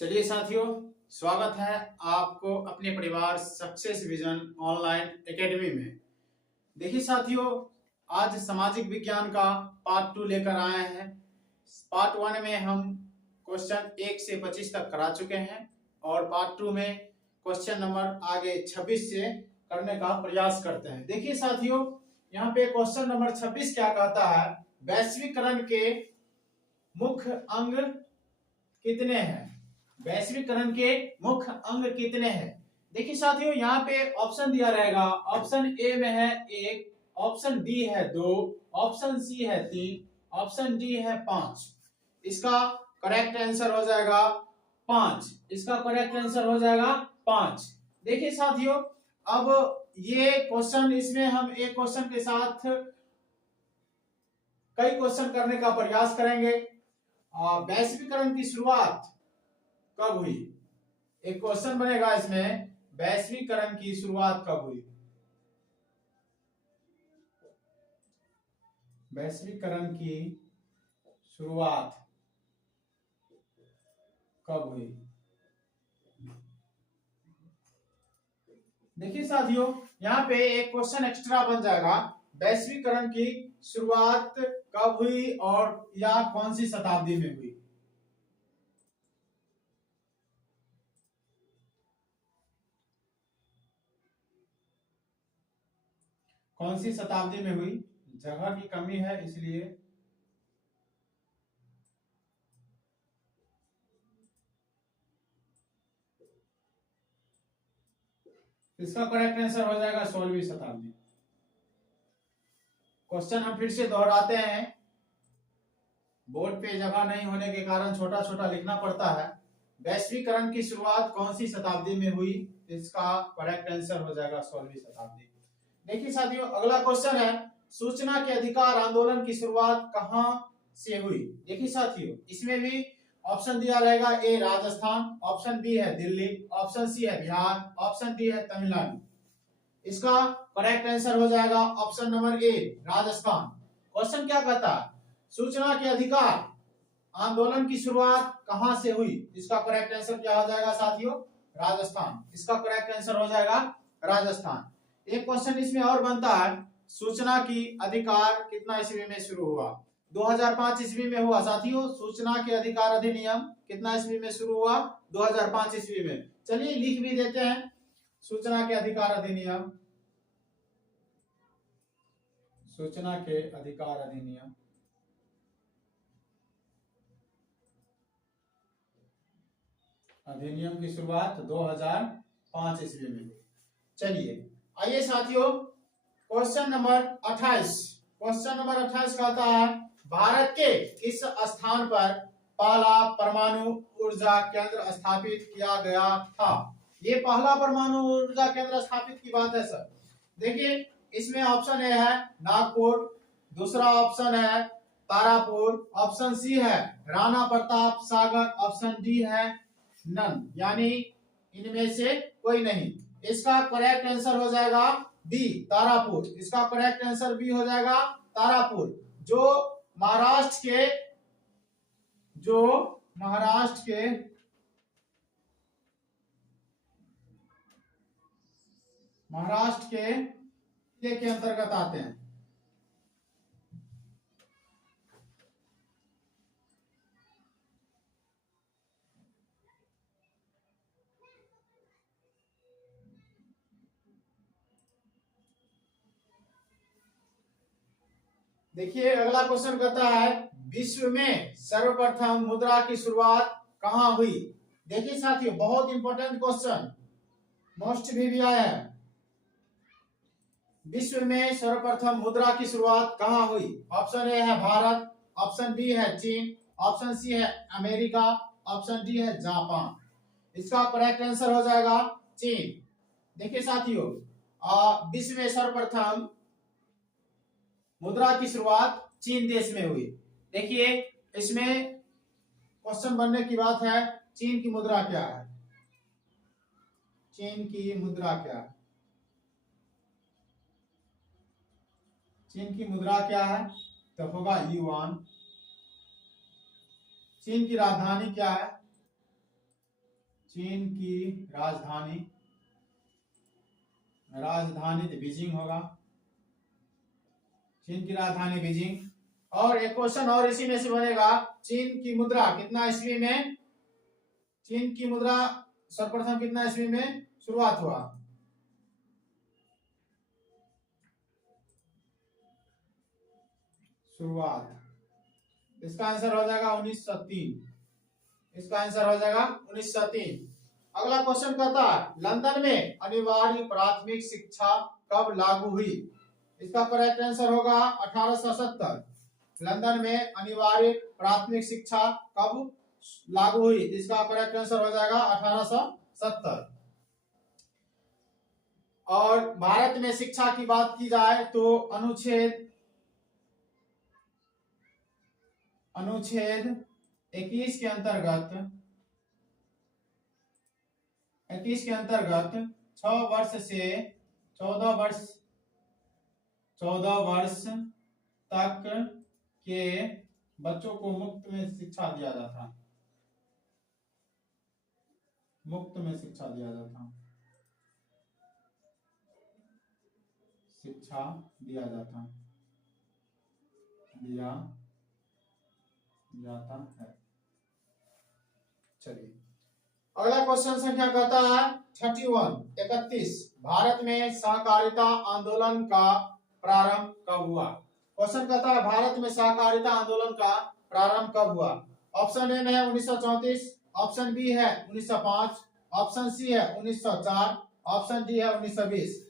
चलिए साथियों, स्वागत है आपको अपने परिवार सक्सेस विजन ऑनलाइन एकेडमी में। देखिए साथियों, आज सामाजिक विज्ञान का पार्ट 2 लेकर आए हैं। पार्ट 1 में हम क्वेश्चन 1 से 25 तक करा चुके हैं और पार्ट 2 में क्वेश्चन नंबर आगे 26 से करने का प्रयास करते हैं। देखिए साथियों, यहाँ पे क्वेश्चन नंबर 26 क्या कहता है, वैश्वीकरण के मुख्य अंग कितने हैं? वैश्वीकरण के मुख्य अंग कितने हैं? देखिए साथियों, यहाँ पे ऑप्शन दिया रहेगा। ऑप्शन ए में है 1, ऑप्शन बी है 2, ऑप्शन सी है 3, ऑप्शन डी है 5। इसका करेक्ट आंसर हो जाएगा 5। इसका करेक्ट आंसर हो जाएगा 5। देखिए साथियों, अब ये क्वेश्चन, इसमें हम एक क्वेश्चन के साथ कई क्वेश्चन करने का प्रयास करेंगे। वैश्वीकरण की शुरुआत कब हुई? एक क्वेश्चन बनेगा इसमें, वैश्वीकरण की शुरुआत कब हुई? वैश्वीकरण की शुरुआत कब हुई? देखिए साथियों, यहाँ पे एक क्वेश्चन एक्स्ट्रा बन जाएगा, वैश्वीकरण की शुरुआत कब हुई और या कौन सी शताब्दी में हुई? कौन सी शताब्दी में हुई? जगह की कमी है इसलिए इसका करेक्ट आंसर हो जाएगा 16वीं शताब्दी। क्वेश्चन हम फिर से दोहराते हैं, बोर्ड पे जगह नहीं होने के कारण छोटा छोटा लिखना पड़ता है। वैश्वीकरण की शुरुआत कौन सी शताब्दी में हुई? इसका करेक्ट आंसर हो जाएगा 16वीं शताब्दी। देखिए साथियों, अगला क्वेश्चन है, सूचना के अधिकार आंदोलन की शुरुआत कहां से हुई? देखिए साथियों, इसमें भी ऑप्शन दिया रहेगा, ए राजस्थान, ऑप्शन बी है दिल्ली, ऑप्शन सी है बिहार, ऑप्शन डी है तमिलनाडु। इसका करेक्ट आंसर हो जाएगा option number A Rajasthan. Question क्या कहता है, सूचना के अधिकार आंदोलन की शुरुआत कहां से हुई? इसका करेक्ट आंसर क्या हो जाएगा साथियों? राजस्थान। इसका करेक्ट आंसर हो जाएगा राजस्थान। एक क्वेश्चन इसमें और बनता है, सूचना की अधिकार कितना ईस्वी में शुरू हुआ? 2005 ईस्वी में हुआ साथियों। सूचना के अधिकार अधिनियम कितना ईस्वी में शुरू हुआ? 2005 ईस्वी में। चलिए लिख भी देते हैं, सूचना के अधिकार अधिनियम, सूचना के अधिकार अधिनियम अधिनियम की शुरुआत 2005 ईस्वी में हुई। चलिए आइए साथियों, क्वेश्चन नंबर 28। क्वेश्चन नंबर 28 कहता है, भारत के किस स्थान पर पहला परमाणु ऊर्जा केंद्र स्थापित किया गया था? ये पहला परमाणु ऊर्जा केंद्र स्थापित की बात है सर। देखिए इसमें ऑप्शन ए है नागपुर, दूसरा ऑप्शन है तारापुर, ऑप्शन सी है राणा प्रताप सागर, ऑप्शन डी है नन, यानी इनमें से कोई नहीं। इसका करेक्ट आंसर हो जाएगा बी तारापुर। इसका करेक्ट आंसर बी हो जाएगा तारापुर, जो महाराष्ट्र के जिले के अंतर्गत आते हैं। देखिए अगला क्वेश्चन कहता है, विश्व में सर्वप्रथम मुद्रा की शुरुआत कहां हुई? देखिए साथियों, बहुत इंपॉर्टेंट क्वेश्चन, मोस्ट भी आया है। विश्व में सर्वप्रथम मुद्रा की शुरुआत कहां हुई? ऑप्शन ए है भारत, ऑप्शन बी है चीन, ऑप्शन सी है अमेरिका, ऑप्शन डी है जापान। इसका करेक्ट आंसर हो जाएगा चीन। देखिए साथियों, विश्व में सर्वप्रथम मुद्रा की शुरुआत चीन देश में हुई। देखिए इसमें क्वेश्चन बनने की बात है, चीन की मुद्रा क्या है? चीन की मुद्रा क्या है? चीन की मुद्रा क्या है? तो होगा युआन। चीन की राजधानी क्या है? चीन की राजधानी तो बीजिंग होगा, चीन की राजधानी बीजिंग। और एक क्वेश्चन और इसी में से बनेगा, चीन की मुद्रा कितना ईस्वी में, चीन की मुद्रा सर्वप्रथम कितना ईस्वी में शुरुआत हुआ? शुरुआत, इसका आंसर हो जाएगा 1903। इसका आंसर हो जाएगा 1903। अगला क्वेश्चन कहता है लंदन में अनिवार्य प्राथमिक शिक्षा कब लागू हुई? इसका करेक्ट आंसर होगा 1870। लंदन में अनिवार्य प्राथमिक शिक्षा कब लागू हुई? इसका करेक्ट आंसर हो जाएगा 1870। और भारत में शिक्षा की बात की जाए तो अनुच्छेद 21 के अंतर्गत 6 वर्ष से 14 वर्ष तक के बच्चों को मुफ्त में शिक्षा दिया जाता, मुफ्त में शिक्षा दिया जाता, शिक्षा दिया जाता है। चलिए अगला क्वेश्चन संख्या कहता है 31 भारत में सहकारिता आंदोलन का प्रारंभ कब हुआ? क्वेश्चन कहता है भारत में सहकारिता आंदोलन का प्रारंभ कब हुआ? ऑप्शन ए में है 1934, ऑप्शन बी है 1905, ऑप्शन सी है 1904, ऑप्शन डी है 1920।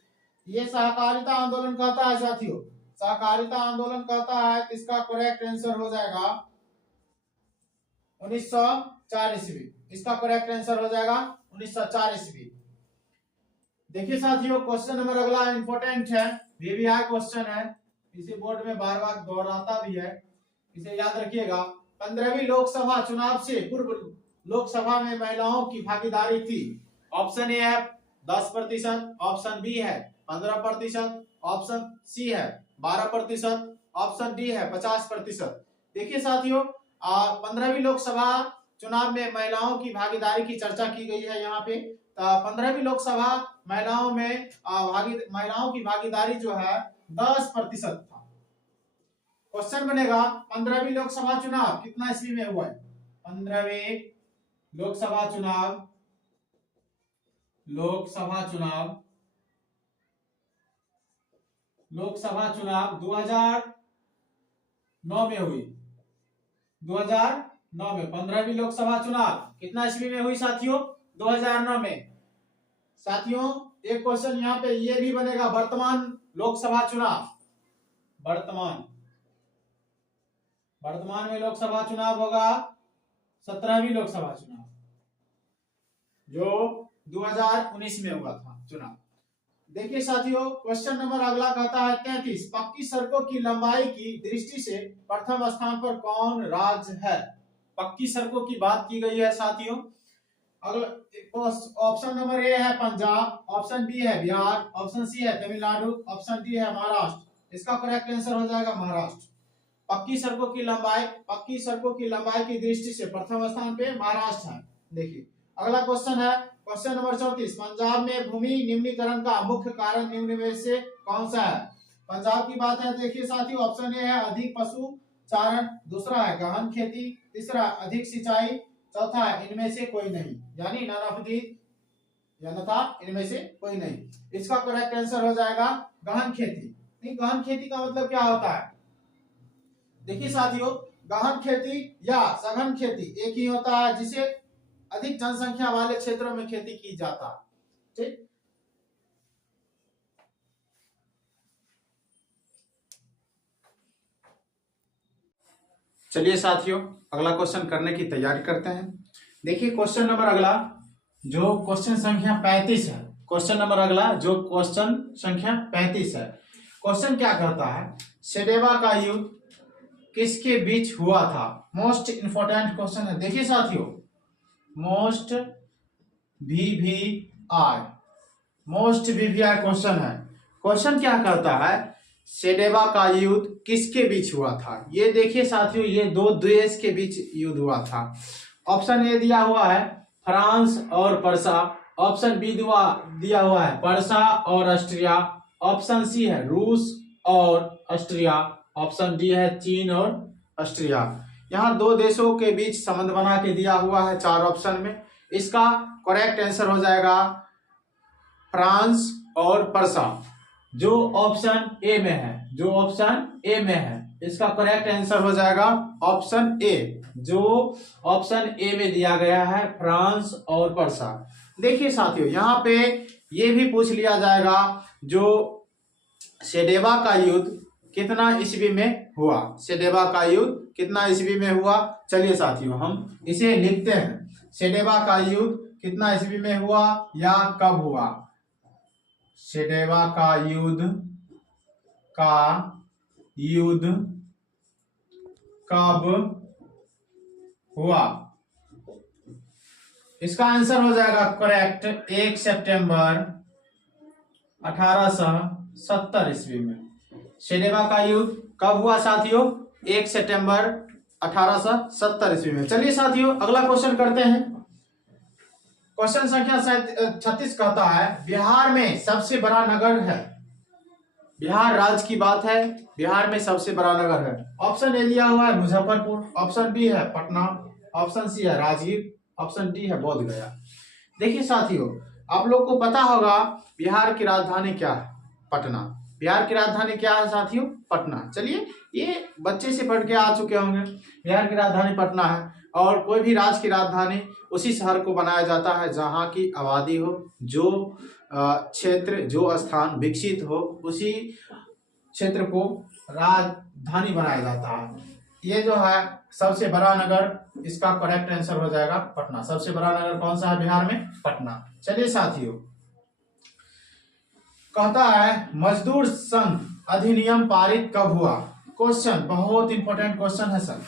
ये सहकारिता आंदोलन कहता है साथियों, सहकारिता आंदोलन कहता है, इसका करेक्ट आंसर हो जाएगा 1904 ईस्वी। इसका करेक्ट आंसर हो जाएगा 1904 ईस्वी। देखिए साथियों क्वेश्चन नंबर अगला इंपॉर्टेंट है, वीवीआई क्वेश्चन है, इसे बोर्ड में बार बार दोहराता भी है, इसे याद रखिएगा। 15वीं लोकसभा चुनाव से पूर्व लोकसभा में महिलाओं की भागीदारी थी। ऑप्शन ए है 10%, ऑप्शन बी है 15%, ऑप्शन सी है 12%, ऑप्शन डी है 50%। देखिए साथियों 15वीं लोकसभा चुनाव में महिलाओं की भागीदारी की चर्चा की गई है यहाँ पे। 15वीं लोकसभा महिलाओं की भागीदारी जो है 10% था। क्वेश्चन बनेगा 15वीं लोकसभा चुनाव कितना ईस्वी में हुआ है? 15वीं लोकसभा चुनाव 2009 में हुई। 2009 में 15वीं लोकसभा चुनाव कितना ईस्वी में हुई साथियों? 2009 में। साथियों एक क्वेश्चन यहाँ पे ये भी बनेगा, वर्तमान लोकसभा चुनाव, वर्तमान में लोकसभा चुनाव होगा 17वीं लोकसभा चुनाव जो 2019 में हुआ था चुनाव। देखिए साथियों क्वेश्चन नंबर अगला कहता है 33 पक्की सड़कों की लंबाई की दृष्टि से प्रथम स्थान पर कौन राज्य है? पक्की सड़कों की बात की गई है साथियों। अगला ऑप्शन नंबर ए है पंजाब, ऑप्शन बी है बिहार, ऑप्शन सी है तमिलनाडु, ऑप्शन डी है महाराष्ट्र। इसका करेक्ट आंसर हो जाएगा महाराष्ट्र। पक्की सड़कों की लंबाई की दृष्टि से प्रथम स्थान पे महाराष्ट्र है। देखिए अगला क्वेश्चन है क्वेश्चन नंबर 34 पंजाब में भूमि निम्नीकरण का मुख्य कारण निम्न में से कौन सा है? पंजाब की बात है। देखिए साथियों ऑप्शन ए है अधिक पशु चारण, दूसरा है गहन खेती, तीसरा अधिक सिंचाई, चौथा है इनमें से कोई नहीं, यानी नन ऑफ दी, इनमें से कोई नहीं। इसका करेक्ट आंसर हो जाएगा गहन खेती। नहीं, गहन खेती का मतलब क्या होता है? देखिए साथियों गहन खेती या सघन खेती एक ही होता है, जिसे अधिक जनसंख्या वाले क्षेत्रों में खेती की जाता है। ठीक, चलिए साथियों अगला क्वेश्चन करने की तैयारी करते हैं। देखिए क्वेश्चन नंबर अगला जो क्वेश्चन संख्या 35 है, क्वेश्चन नंबर अगला जो क्वेश्चन संख्या 35 है। क्वेश्चन क्या कहता है सेडेवा का युद्ध किसके बीच हुआ था? मोस्ट इंपोर्टेंट क्वेश्चन है। देखिए साथियों मोस्ट वीवीआई क्वेश्चन है। क्वेश्चन क्या कहता है सेडेवा का युद्ध किसके बीच हुआ था? ये देखिए साथियों ये दो देश के बीच युद्ध हुआ था। ऑप्शन ए दिया हुआ है फ्रांस और पर्सा। ऑप्शन बी दिया हुआ है पर्सा और ऑस्ट्रिया। ऑप्शन सी है रूस और ऑस्ट्रिया। ऑप्शन डी है चीन और ऑस्ट्रिया। यहाँ दो देशों के बीच संबंध बना के दिया हुआ है 4 ऑप्शन में। इसका करेक्ट आंसर हो जाएगा फ्रांस और पर्सा, जो ऑप्शन ए में है, इसका करेक्ट आंसर हो जाएगा ऑप्शन ए, जो ऑप्शन ए में दिया गया है फ्रांस और पर्सा। देखिए साथियों, यहाँ पे ये भी पूछ लिया जाएगा जो सेडेवा का युद्ध कितना ईस्वी में हुआ, सेडेवा का युद्ध कितना ईस्वी में हुआ। चलिए साथियों, हम इसे लिखते हैं। सेडेवा का युद्ध कितना ईस्वी में हुआ या कब हुआ। सेडेवा का युद्ध कब हुआ। इसका आंसर हो जाएगा करेक्ट 1 सितंबर 1870 ईस्वी में। सेडेवा का युद्ध कब हुआ साथियों? 1 सितंबर 1870 ईस्वी में। चलिए साथियों, अगला क्वेश्चन करते हैं। क्वेश्चन संख्या 36 कहता है बिहार में सबसे बड़ा नगर है। बिहार राज्य की बात है, बिहार में सबसे बड़ा नगर है। ऑप्शन ए लिया हुआ है मुजफ्फरपुर, ऑप्शन बी है पटना, ऑप्शन सी है राजगीर, ऑप्शन डी है बोध गया। देखिए साथियों, आप लोग को पता होगा बिहार की राजधानी क्या है? पटना। बिहार की राजधानी क्या है साथियों? पटना। चलिए, ये बच्चे से पढ़ के आ चुके होंगे। बिहार की राजधानी पटना है, और कोई भी राज्य की राजधानी उसी शहर को बनाया जाता है जहां की आबादी हो, जो क्षेत्र, जो स्थान विकसित हो, उसी क्षेत्र को राजधानी बनाया जाता है। ये जो है सबसे बड़ा नगर, इसका करेक्ट आंसर हो जाएगा पटना। सबसे बड़ा नगर कौन सा है बिहार में? पटना। चलिए साथियों, कहता है मजदूर संघ अधिनियम पारित कब हुआ। क्वेश्चन बहुत इंपॉर्टेंट क्वेश्चन है सर।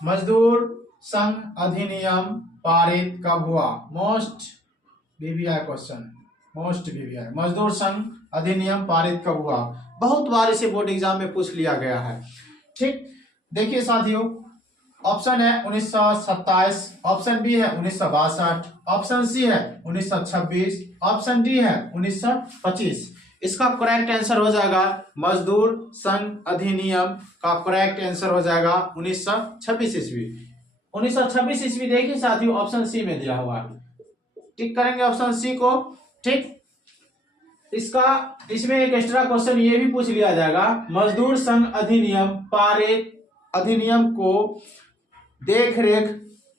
मजदूर संघ अधिनियम पारित कब हुआ? Most VVI question, most VVI. मजदूर संघ अधिनियम पारित कब हुआ? बहुत बार इसे बोर्ड एग्जाम में पूछ लिया गया है। ठीक, देखिए साथियों, ऑप्शन है 1927, ऑप्शन बी है 1962, ऑप्शन सी है 1926, ऑप्शन डी है 1925। इसका करेक्ट आंसर हो जाएगा मजदूर संघ अधिनियम का करेक्ट आंसर हो जाएगा 1926 ईस्वी। 1926 ईस्वी। देखिए साथियों, ऑप्शन सी में दिया हुआ है। टिक करेंगे ऑप्शन सी को। ठीक, इसमें एक एक्स्ट्रा क्वेश्चन ये भी पूछ लिया जाएगा, मजदूर संघ अधिनियम पारित अधिनियम को देख रेख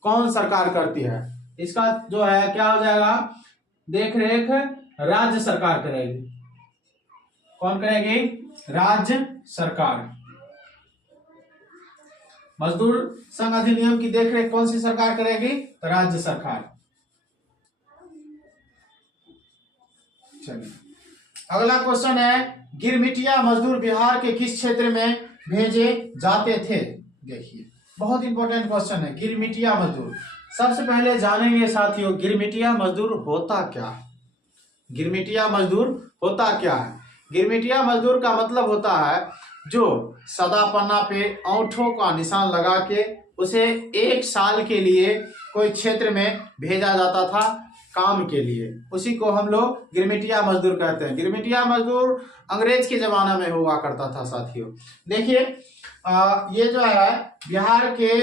कौन सरकार करती है? इसका जो है क्या हो जाएगा? देख रेख राज्य सरकार करेगी। कौन करेगी? राज्य सरकार। मजदूर संघ अधिनियम की देखरेख कौन सी सरकार करेगी? तो राज्य सरकार। चलिए, अगला क्वेश्चन है गिरमिटिया मजदूर बिहार के किस क्षेत्र में भेजे जाते थे? देखिए, बहुत इंपॉर्टेंट क्वेश्चन है गिरमिटिया मजदूर। सबसे पहले जानेंगे साथियों, गिरमिटिया मजदूर होता क्या है? गिरमिटिया मजदूर होता क्या है? गिरमिटिया मजदूर का मतलब होता है जो सदा पन्ना पे औंठों का निशान लगा के उसे 1 साल के लिए कोई क्षेत्र में भेजा जाता था काम के लिए, उसी को हम लोग गिरमिटिया मजदूर कहते हैं। गिरमिटिया मजदूर अंग्रेज के जमाना में हुआ करता था साथियों। देखिए, ये जो है बिहार के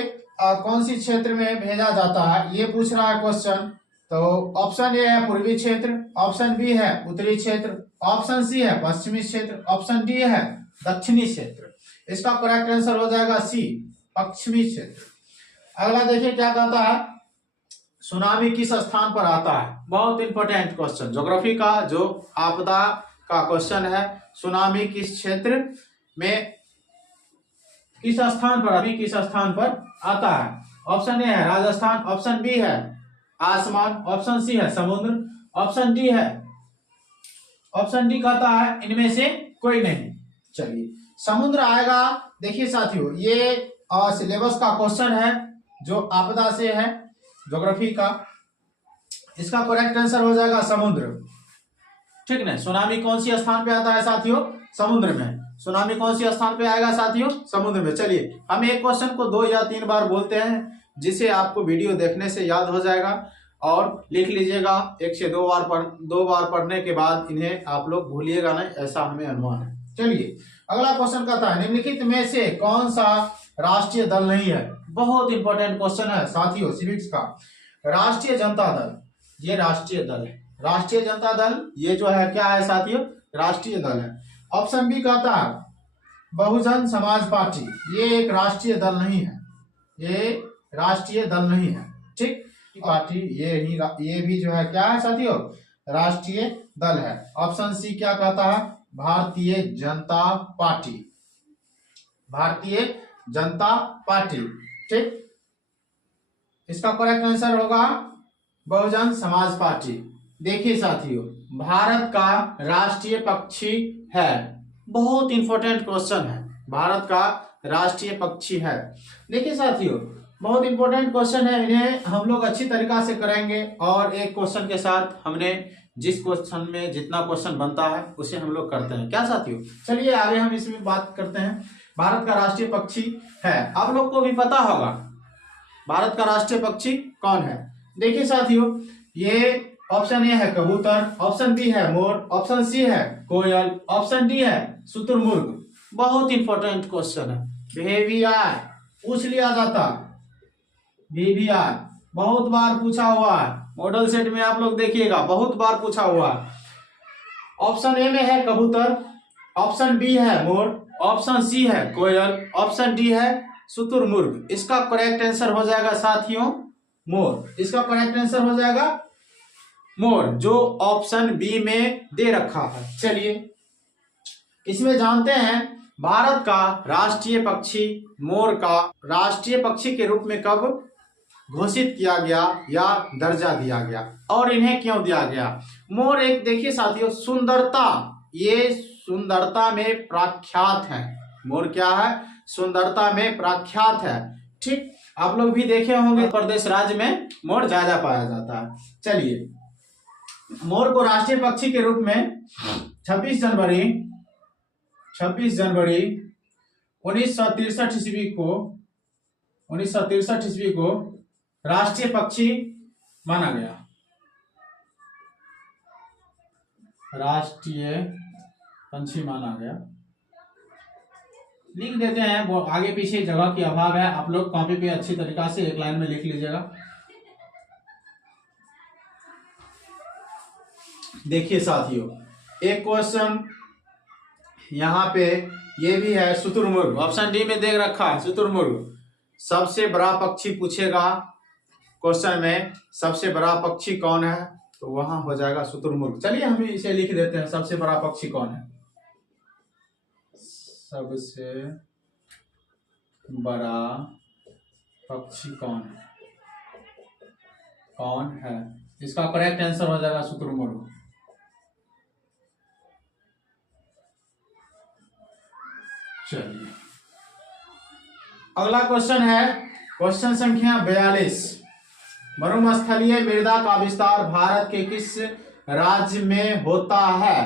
कौन सी क्षेत्र में भेजा जाता है ये पूछ रहा है क्वेश्चन। तो ऑप्शन ए है पूर्वी क्षेत्र, ऑप्शन बी है उत्तरी क्षेत्र, ऑप्शन सी है पश्चिमी क्षेत्र, ऑप्शन डी है दक्षिणी क्षेत्र। इसका करेक्ट आंसर हो जाएगा सी, पश्चिमी क्षेत्र। अगला देखिए क्या कहता है, सुनामी किस स्थान पर आता है? बहुत इंपॉर्टेंट क्वेश्चन, ज्योग्राफी का जो आपदा का क्वेश्चन है। सुनामी किस क्षेत्र में, किस स्थान पर, अभी किस स्थान पर आता है? ऑप्शन ए है राजस्थान, ऑप्शन बी है आसमान, ऑप्शन सी है समुद्र, ऑप्शन डी है, ऑप्शन डी कहता है इनमें से कोई नहीं। चलिए, समुद्र आएगा। देखिए साथियों, ये सिलेबस का क्वेश्चन है जो आपदा से है, ज्योग्राफी का। इसका करेक्ट आंसर हो जाएगा समुद्र। ठीक ना? सुनामी कौन सी स्थान पे आता है साथियों? समुद्र में। सुनामी कौन सी स्थान पे आएगा साथियों? समुद्र में। चलिए, हम एक क्वेश्चन को 2 या 3 बार बोलते हैं जिसे आपको वीडियो देखने से याद हो जाएगा। और लिख लीजिएगा। 1 से 2 बार पढ़ने के बाद इन्हें आप लोग भूलिएगा नहीं, ऐसा हमें अनुमान है। चलिए अगला क्वेश्चन कहता है निम्नलिखित में से कौन सा राष्ट्रीय दल नहीं है। बहुत इंपॉर्टेंट क्वेश्चन है साथियों सिविक्स का। राष्ट्रीय जनता दल ये राष्ट्रीय दल है। राष्ट्रीय जनता दल ये जो है क्या है साथियों, राष्ट्रीय दल है। ऑप्शन बी कहता है बहुजन समाज पार्टी, ये एक राष्ट्रीय दल नहीं है, ये राष्ट्रीय दल नहीं है। ठीक, पार्टी ये भी जो है क्या है साथियों, राष्ट्रीय दल है। ऑप्शन सी क्या कहता है, भारतीय जनता पार्टी, भारतीय जनता पार्टी। ठीक, इसका करेक्ट आंसर होगा बहुजन समाज पार्टी। देखिए साथियों, भारत का राष्ट्रीय पक्षी है, बहुत इंपॉर्टेंट क्वेश्चन है, भारत का राष्ट्रीय पक्षी है। देखिए साथियों, बहुत इंपॉर्टेंट क्वेश्चन है, इन्हें हम लोग अच्छी तरीका से करेंगे और एक क्वेश्चन के साथ हमने जिस क्वेश्चन में जितना क्वेश्चन बनता है उसे हम लोग करते हैं। क्या साथियों, चलिए आगे हम इसमें बात करते हैं। भारत का राष्ट्रीय पक्षी है, आप लोग को भी पता होगा भारत का राष्ट्रीय पक्षी कौन है। देखिए साथियों, ये ऑप्शन ए है कबूतर, ऑप्शन बी है मोर, ऑप्शन सी है कोयल, ऑप्शन डी है शुतुरमुर्ग। बहुत इंपॉर्टेंट क्वेश्चन है, VVI पूछ लिया जाता, VVI बहुत बार पूछा हुआ है, मॉडल सेट में आप लोग देखिएगा बहुत बार पूछा हुआ है। ऑप्शन ए में है कबूतर, ऑप्शन बी है मोर, ऑप्शन सी है कोयल, ऑप्शन डी है शुतुरमुर्ग। इसका करेक्ट आंसर हो जाएगा साथियों मोर, इसका करेक्ट आंसर हो जाएगा मोर, जो ऑप्शन बी में दे रखा है। चलिए इसमें जानते हैं भारत का राष्ट्रीय पक्षी मोर का राष्ट्रीय पक्षी के रूप में कब घोषित किया गया या दर्जा दिया गया और इन्हें क्यों दिया गया। मोर एक देखिए साथियों सुंदरता, ये सुंदरता में प्रख्यात है, मोर क्या है, सुंदरता में प्रख्यात है। ठीक, आप लोग भी देखे होंगे प्रदेश राज्य में मोर ज्यादा पाया जाता है। चलिए, मोर को राष्ट्रीय पक्षी के रूप में 26 जनवरी 1963 ईस्वी को राष्ट्रीय पक्षी माना गया, राष्ट्रीय पंछी माना गया। लिख देते हैं, वो आगे पीछे जगह की अभाव है, आप लोग कॉपी पे अच्छी तरीका से एक लाइन में लिख लीजिएगा। देखिए साथियों, एक क्वेश्चन यहाँ पे ये भी है शुतुरमुर्ग, ऑप्शन डी में देख रखा है शुतुरमुर्ग। सबसे बड़ा पक्षी पूछेगा क्वेश्चन में, सबसे बड़ा पक्षी कौन है, तो वहां हो जाएगा शुतुरमुर्ग। चलिए हम इसे लिख देते हैं, सबसे बड़ा पक्षी कौन है, सबसे बड़ा पक्षी कौन है, इसका करेक्ट आंसर हो जाएगा शुतुरमुर्ग। चलिए अगला क्वेश्चन है क्वेश्चन संख्या 42। मरुस्थलीय मृदा का विस्तार भारत के किस राज्य में होता है।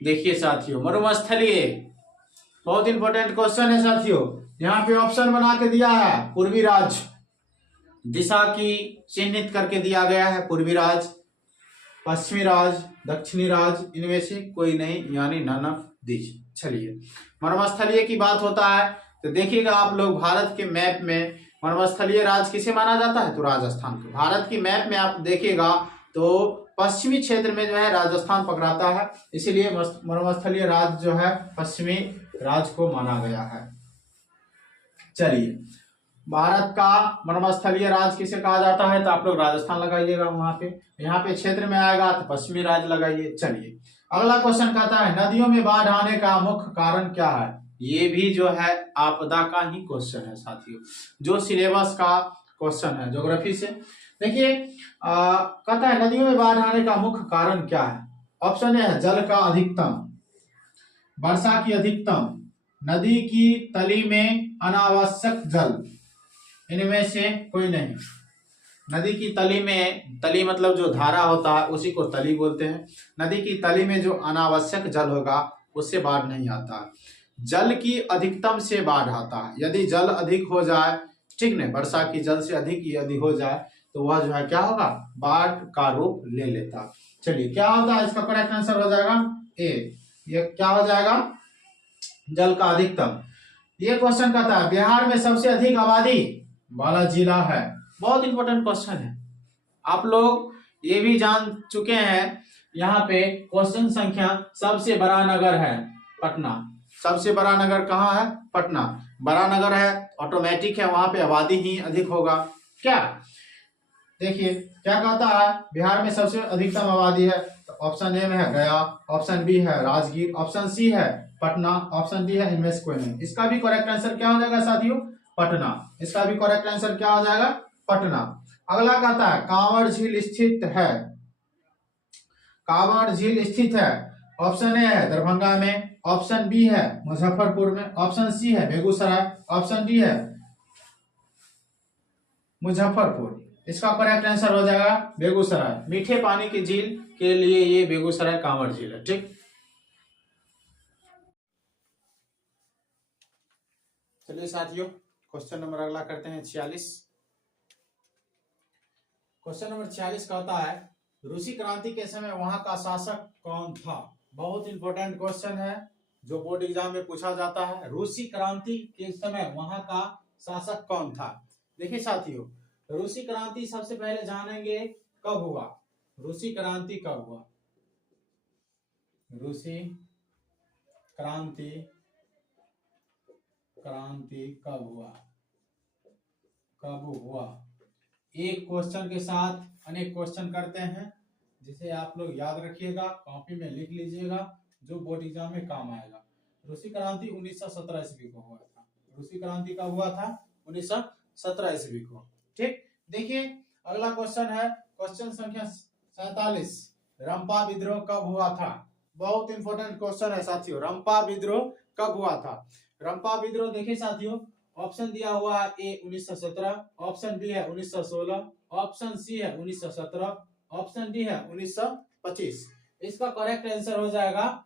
देखिए साथियों, मरुस्थलीय बहुत इंपॉर्टेंट क्वेश्चन है साथियों। यहाँ पे ऑप्शन बना के दिया है, पूर्वी राज्य, दिशा की चिन्हित करके दिया गया है, पूर्वी राज्य, पश्चिमी राज्य, दक्षिणी राज्य, इनमें से कोई नहीं, यानी नन ऑफ दिस। चलिए मरुस्थलीय की बात होता है तो देखिएगा आप लोग, भारत के मैप में मरुस्थलीय राज्य किसे माना जाता है, तो राजस्थान को। भारत की मैप में आप देखिएगा तो पश्चिमी क्षेत्र में जो है राजस्थान पकड़ाता है, इसीलिए मरुस्थलीय राज्य जो है पश्चिमी राज्य को माना गया है। चलिए, भारत का मरुस्थलीय राज्य किसे कहा जाता है, तो आप लोग राजस्थान लगाइएगा वहां पे, यहाँ पे क्षेत्र में आएगा तो पश्चिमी राज्य लगाइए। चलिए अगला क्वेश्चन कहता है नदियों में बाढ़ आने का मुख्य कारण क्या है। ये भी जो है आपदा का ही क्वेश्चन है साथियों, जो सिलेबस का क्वेश्चन है ज्योग्राफी से। देखिए कहता है नदियों में बाढ़ आने का मुख्य कारण क्या है। ऑप्शन ए है जल का अधिकतम, वर्षा की अधिकतम, नदी की तली में अनावश्यक जल, इनमें से कोई नहीं। नदी की तली में, तली मतलब जो धारा होता है उसी को तली बोलते हैं। नदी की तली में जो अनावश्यक जल होगा उससे बाढ़ नहीं आता। जल की अधिकतम से बाढ़ आता है। यदि जल अधिक हो जाए, ठीक नहीं, वर्षा की जल से अधिक यदि हो जाए तो वह जो है क्या होगा, बाढ़ का रूप ले लेता। चलिए क्या होता है, इसका करेक्ट आंसर हो जाएगा ए। ये क्या हो जाएगा, जल का अधिकतम। ये क्वेश्चन कहता है बिहार में सबसे अधिक आबादी वाला जिला है। बहुत इंपॉर्टेंट क्वेश्चन है, आप लोग ये भी जान चुके हैं। यहाँ पे क्वेश्चन संख्या सबसे बड़ा नगर है पटना। सबसे बड़ा नगर कहाँ है, पटना। बड़ा नगर है, ऑटोमेटिक है, वहां पे आबादी ही अधिक होगा। क्या देखिए क्या कहता है, बिहार में सबसे अधिकतम आबादी है, तो ऑप्शन ए में है गया, ऑप्शन बी है राजगीर, ऑप्शन सी है पटना, ऑप्शन डी है इनमें से कोई नहीं। इसका भी करेक्ट आंसर क्या हो जाएगा साथियों, पटना। इसका भी करेक्ट आंसर क्या हो जाएगा, पटना। अगला कहता है कांवड़ झील स्थित है। कांवड़ झील स्थित है, ऑप्शन ए है दरभंगा में, ऑप्शन बी है मुजफ्फरपुर में, ऑप्शन सी है बेगूसराय, ऑप्शन डी है मुजफ्फरपुर। इसका करेक्ट आंसर हो जाएगा बेगूसराय। मीठे पानी की झील के लिए ये बेगूसराय कांवड़ झील है। ठीक, चलिए साथियों क्वेश्चन नंबर अगला करते हैं 46। क्वेश्चन नंबर 46 कहता है रूसी क्रांति के समय वहां का शासक कौन था। बहुत इंपॉर्टेंट क्वेश्चन है जो बोर्ड एग्जाम में पूछा जाता है। रूसी क्रांति के समय वहां का शासक कौन था। देखिए साथियों, रूसी क्रांति सबसे पहले जानेंगे कब हुआ। रूसी क्रांति कब हुआ, रूसी क्रांति कब हुआ, कब हुआ। एक क्वेश्चन के साथ अनेक क्वेश्चन करते हैं, जिसे आप लोग याद रखिएगा, कॉपी में लिख लीजिएगा, जो बोर्ड एग्जाम में काम आएगा। रूसी क्रांति 1917 ईस्वी को हुआ था। रूसी क्रांति कब हुआ था, 1917 ईस्वी को। ठीक, देखिए अगला क्वेश्चन है क्वेश्चन संख्या 47। रंपा विद्रोह कब हुआ था। बहुत इंपॉर्टेंट क्वेश्चन है साथियों, रंपा विद्रोह कब हुआ था। रंपा विद्रोह देखिए साथियों, ऑप्शन दिया हुआ है ए 1917, ऑप्शन बी है 1916, ऑप्शन सी है 1917, ऑप्शन डी है 1925। इसका करेक्ट आंसर हो जाएगा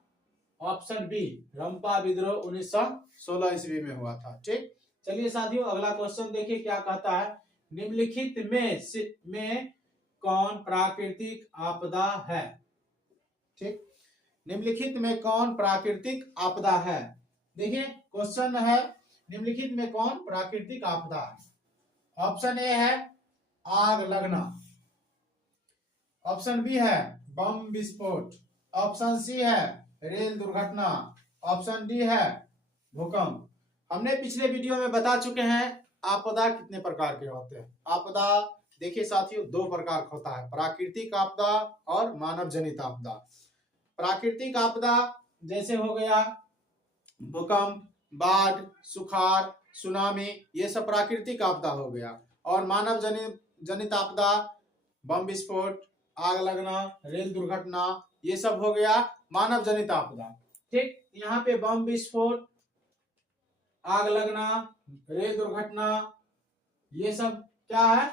ऑप्शन बी, रंपा विद्रोह 1916 ईस्वी में हुआ था। ठीक, चलिए साथियों अगला क्वेश्चन देखिए क्या कहता है। निम्नलिखित में कौन प्राकृतिक आपदा है। ठीक, निम्नलिखित में कौन प्राकृतिक आपदा है। देखिए क्वेश्चन है निम्नलिखित में कौन प्राकृतिक आपदा है। ऑप्शन ए है आग लगना, ऑप्शन बी है बम विस्फोट, ऑप्शन सी है रेल दुर्घटना, ऑप्शन डी है भूकंप। हमने पिछले वीडियो में बता चुके हैं आपदा कितने प्रकार के होते हैं। आपदा देखिए साथियों दो प्रकार का होता है, प्राकृतिक आपदा और मानव जनित आपदा। प्राकृतिक आपदा जैसे हो गया भूकंप, बाढ़, सुखाड़, सुनामी, ये सब प्राकृतिक आपदा हो गया। और मानव जनित आपदा बम विस्फोट, आग लगना, रेल दुर्घटना, ये सब हो गया मानव जनित आपदा। ठीक, यहाँ पे बम विस्फोट, आग लगना, रेल दुर्घटना, ये सब क्या है,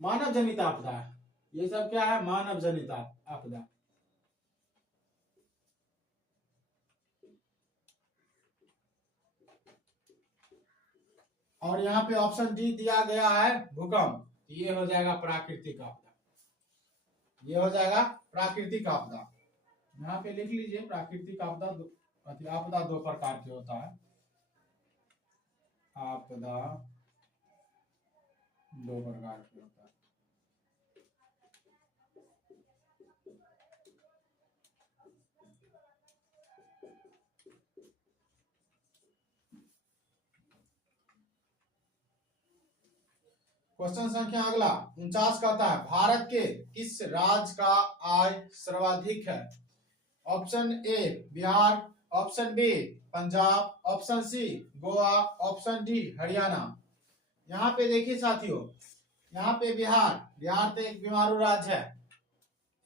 मानव जनित आपदा है। ये सब क्या है, मानव जनित आपदा। और यहाँ पे ऑप्शन डी दिया गया है भूकंप, ये हो जाएगा प्राकृतिक आपदा। ये हो जाएगा प्राकृतिक आपदा। यहाँ पे लिख लीजिए प्राकृतिक आपदा आपदा दो प्रकार के होता है। आपदा दो प्रकार के होता है। क्वेश्चन संख्या अगला 49 कहता है भारत के किस राज्य का आय सर्वाधिक है। Option A Bihar, option B Punjab, option C Goa, option D Haryana. यहाँ पे देखिए साथियों, यहाँ पे बिहार तो एक बीमारू राज्य है,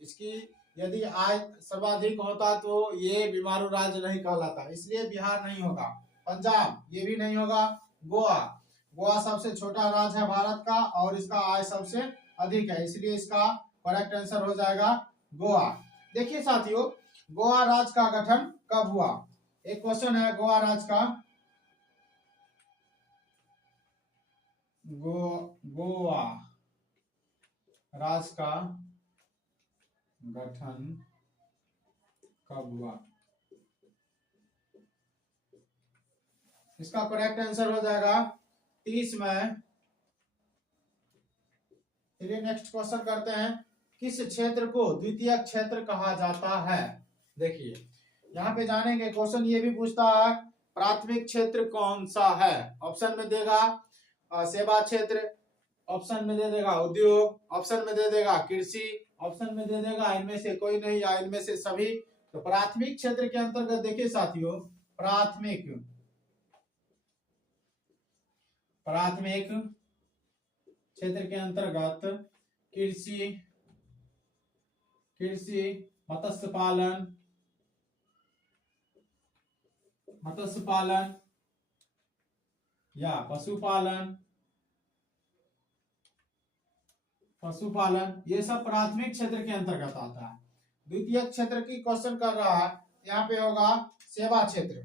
इसकी यदि आय सर्वाधिक होता तो ये बीमारू राज्य नहीं कहलाता, इसलिए बिहार नहीं होगा। पंजाब ये भी नहीं होगा। गोवा सबसे छोटा राज्य है भारत का और इसका आय सबसे अधिक है, इसलिए इसका करेक्ट आंसर हो जाएगा गोवा। देखिए साथियों गोवा राज्य का गठन कब हुआ। एक क्वेश्चन है गोवा राज्य का, गोवा राज्य का गठन कब हुआ? इसका करेक्ट आंसर हो जाएगा 30 मई। चलिए नेक्स्ट क्वेश्चन करते हैं। किस क्षेत्र को द्वितीय क्षेत्र कहा जाता है? देखिए यहाँ पे जानेंगे, क्वेश्चन ये भी पूछता है प्राथमिक क्षेत्र कौन सा है। ऑप्शन में देगा सेवा क्षेत्र, ऑप्शन में दे देगा उद्योग, ऑप्शन में दे देगा कृषि, ऑप्शन में दे देगा इनमें से कोई नहीं या इनमें से सभी। तो प्राथमिक क्षेत्र के अंतर्गत देखिए साथियों, प्राथमिक क्षेत्र के अंतर्गत कृषि, मत्स्य पालन या पशुपालन, ये सब प्राथमिक क्षेत्र के अंतर्गत आता है। द्वितीय क्षेत्र की क्वेश्चन कर रहा है, यहाँ पे होगा सेवा क्षेत्र।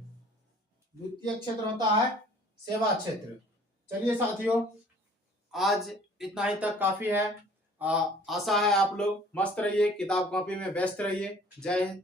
द्वितीय क्षेत्र होता है सेवा क्षेत्र। चलिए साथियों, आज इतना ही तक काफी है। आशा है आप लोग मस्त रहिए, किताब कॉपी में व्यस्त रहिए। जय हिंद।